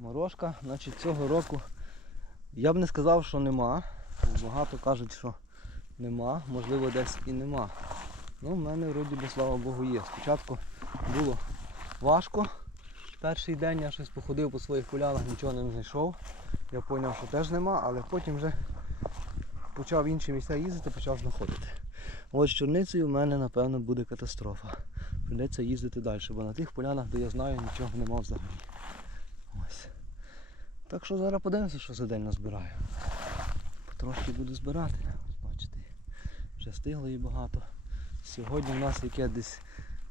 Морожка, значить цього року я б не сказав, що нема. Багато кажуть, що нема, можливо десь і нема. Ну, в мене вроді би, слава Богу, є. Спочатку було важко. Перший день я щось походив по своїх полянах, нічого не знайшов. Я зрозумів, що теж нема, але потім вже почав інші місця їздити, почав знаходити. От з чорницею в мене, напевно, буде катастрофа. Придеться їздити далі, бо на тих полянах, де я знаю, нічого нема взагалі. Ось. Так що зараз подивимося, що за день назбираю. Потрошки буду збирати. Бачите, вже стигло і багато. Сьогодні в нас яке десь,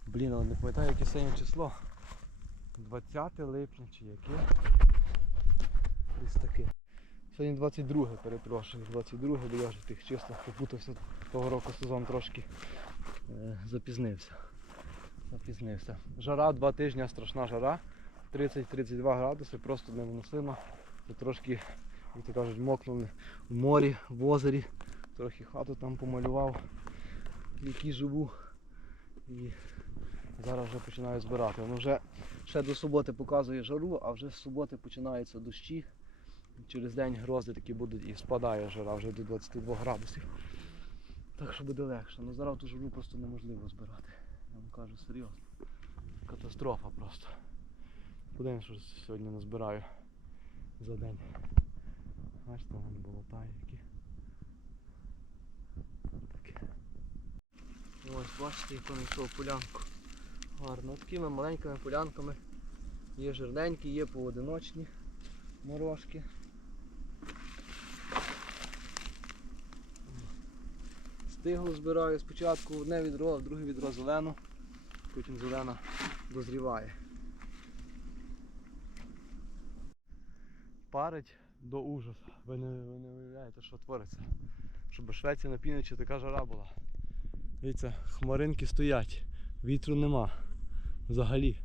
блін, але не пам'ятаю, яке сьогодні число. 20 липня чи яке. Десь таке. Сьогодні 22, перепрошую, 22, бо я вже тих числах попутався того року сезон трошки е, запізнився. Запізнився. Жара два тижні, страшна жара. 30-32 градуси, просто невиносимо. І трошки, як то кажуть, мокнули в морі, в озері. Трохи хату там помалював, в якій живу. І зараз вже починаю збирати. Ну вже ще до суботи показує жару, а вже з суботи починаються дощі. Через день грози такі будуть і спадає жара вже до 22 градусів. Так що буде легше. Ну зараз ту жару просто неможливо збирати. Я вам кажу серйозно. Катастрофа просто. Подивимось, що сьогодні назбираю за день. Бачите, там болота які. Ось, бачите, яку знайшов полянку. Гарно. Такими маленькими полянками. Є жирненькі, є поодиночні морожки. Стигло збираю спочатку одне відро, а друге відро зелену, потім зелена дозріває. Парить до ужасу. Ви не, ви не уявляєте, що твориться. Щоб в Швеції на півночі така жара була. Дивіться, хмаринки стоять, вітру нема взагалі.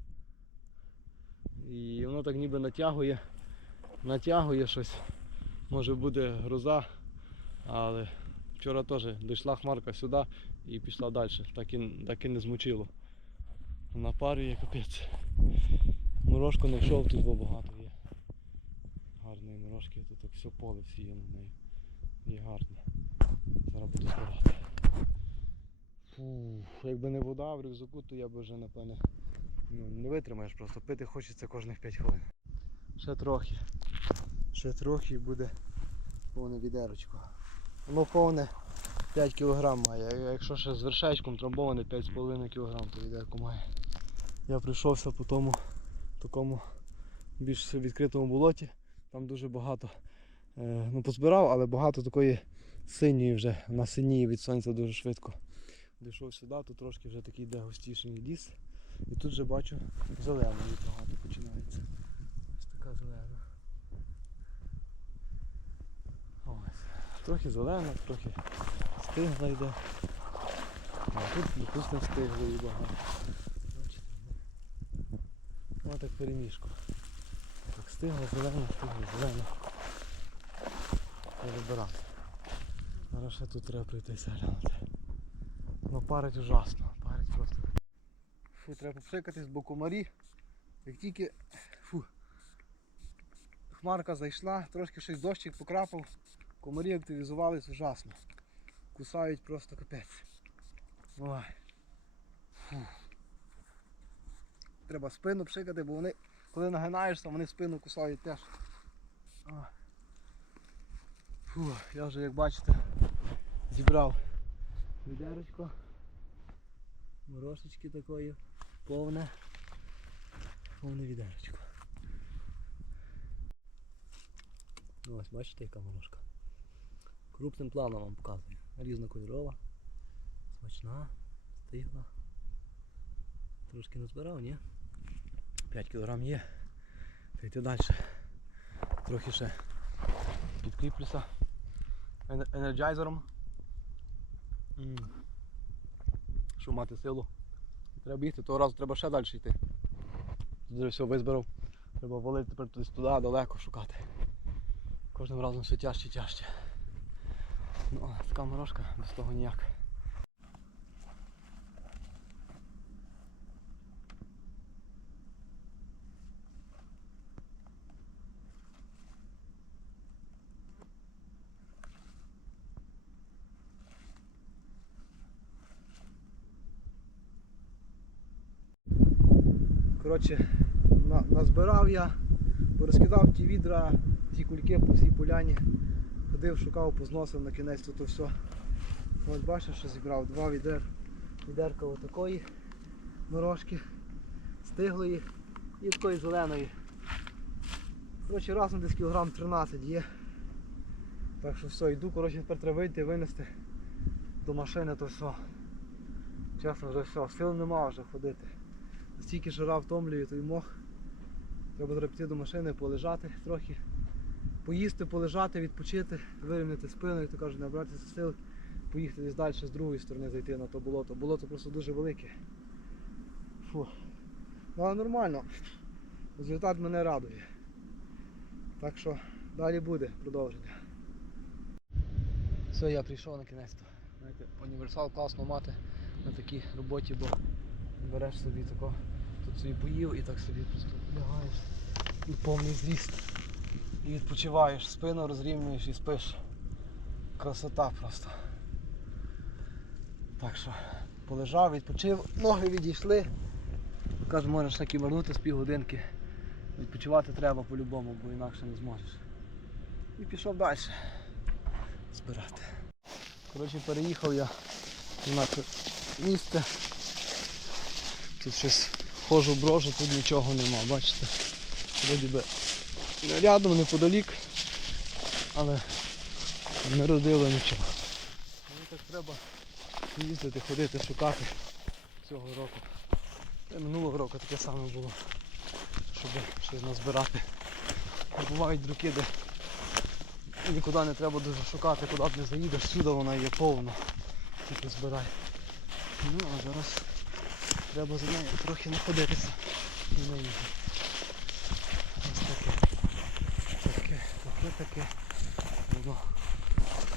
І воно так ніби натягує, натягує щось. Може буде гроза, але вчора теж дійшла хмарка сюди і пішла далі. Так і, так і не змочило. Напарює капець. Морожку знайшов, тут бо багато морожки, тут так все поле всіяно нею. І гарне. Зараз буду збирати. Фух, якби не вода в рюкзаку, то я б вже напевне ну, не витримаєш просто. Пити хочеться кожних 5 хвилин. Ще трохи. Ще трохи і буде повне відерочко. Воно повне 5 кг має. Якщо ще з вершечком трамбоване 5,5 кг, то відерко має. Я прийшовся по тому такому більш відкритому болоті. Там дуже багато е, ну, позбирав, але багато такої синьої вже на синіє від сонця дуже швидко. Дійшов сюди, тут трошки вже такий йде густіший ліс. І тут вже бачу зелений багато починається. Ось така зелена. Ось. Трохи зелена, трохи стигла йде. А тут допустимо стиглої багато. Бачите? Ось так перемішку. Зелена, стигла, зелена. Не вибирати. Зараз ще тут треба пройтися глянути. Ну парить ужасно, парить просто. Фу, треба попшикатись, бо комарі. Як тільки фу, хмарка зайшла, трошки щось дощик покрапав, комарі активізувались ужасно. Кусають просто капець. Ой. Фу. Треба спину пшикати, бо вони, коли нагинаєшся, вони спину кусають теж. Фу, я вже як бачите зібрав відерочко. Морошечки такої повне. Повне відерочко. Ну, ось бачите, яка морошка. Крупним планом вам показую. Різнокольорова, смачна, стигла. Трошки назбирав, ні? 5 кг є. Та йти далі. Трохи ще підкріплюся енерджайзером. Щоб мати силу. Треба бігти, того разу треба ще далі йти. Тут все визбирав. Треба валити тепер десь туди далеко шукати. Кожним разом все тяжче тяжче. Ну, така морожка, без того ніяк. Коротше, на, назбирав я, порозкидав ті відра, ті кульки по всій поляні. Ходив, шукав, позносив на кінець тут все. Ось бачиш, що зібрав два відер, відерка отакої морожки, стиглої і такої зеленої. Коротше, разом десь кілограм 13 є. Так що все, йду, коротше, тепер треба вийти, винести до машини то все. Чесно, вже все, сил нема вже ходити. Стільки жара втомлює, той мох. Треба піти до машини, полежати трохи, поїсти, полежати, відпочити, вирівняти спину, як то кажуть, набратися сил, поїхати десь далі з другої сторони зайти на то болото. Болото просто дуже велике. Фу. Ну але нормально. Результат мене радує. Так що далі буде продовження. Все, я прийшов на кінець. Знаєте, універсал класно мати на такій роботі, бо береш собі тако, тут собі поїв і так собі просто лягаєш і повний зріст. І відпочиваєш, спину розрівнюєш і спиш. Красота просто. Так що полежав, відпочив, ноги відійшли. Каже, можеш так і вернути з півгодинки. Відпочивати треба по-любому, бо інакше не зможеш. І пішов далі збирати. Коротше, переїхав я на це місце. Тут щось хожу, брожу, тут нічого нема, бачите. Вроді би рядом, неподалік, але не родило нічого. Мені так треба їздити, ходити, шукати цього року. Та минулого року таке саме було, щоб щось назбирати. Бувають друки, де нікуди не треба дуже шукати, куди б не заїдеш, всюди вона є повна. Тільки збирай. Ну а зараз треба за нею трохи находитися і не їздити. Ось таке. Таке, таке, таке. Воно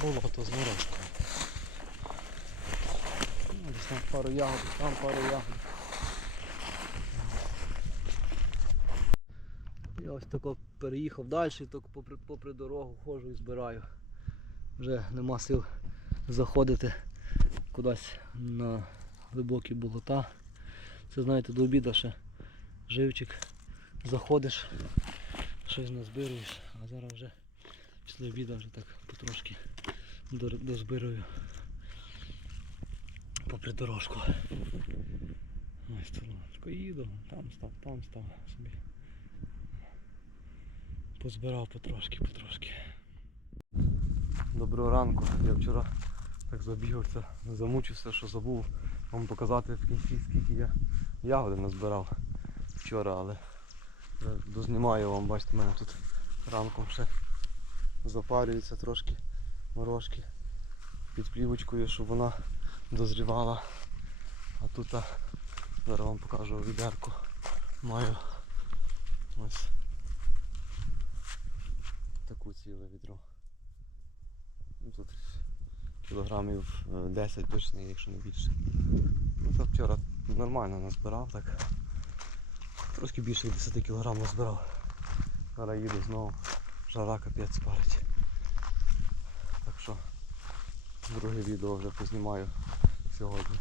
болото з морозкою. Ну, десь там пару ягод, там пару ягод. Я ось тако переїхав далі, так попри, попри дорогу ходжу і збираю. Вже нема сил заходити кудись на глибокі болота. Це знаєте, до обіду ще живчик заходиш, щось назбируєш, а зараз вже після обіду вже так потрошки дозбирую попри дорожку. Ось тако їду, там став, там став собі. Позбирав потрошки, потрошки. Доброго ранку. Я вчора так забігався, замучився, що забув вам показати в кінці, скільки я ягоди назбирав вчора, але дознімаю вам, бачите, мене тут ранком ще запарюється трошки морожки під плівочкою, щоб вона дозрівала. А тут а, зараз вам покажу відерку. Маю ось таку ціле відро. Ну, тут кілограмів е, 10 точно, якщо не більше. Вчора нормально назбирав так. Трошки більше 10 кг назбирав. Зараз їду знову. Жара капець парить. Так що друге відео вже познімаю сьогодні.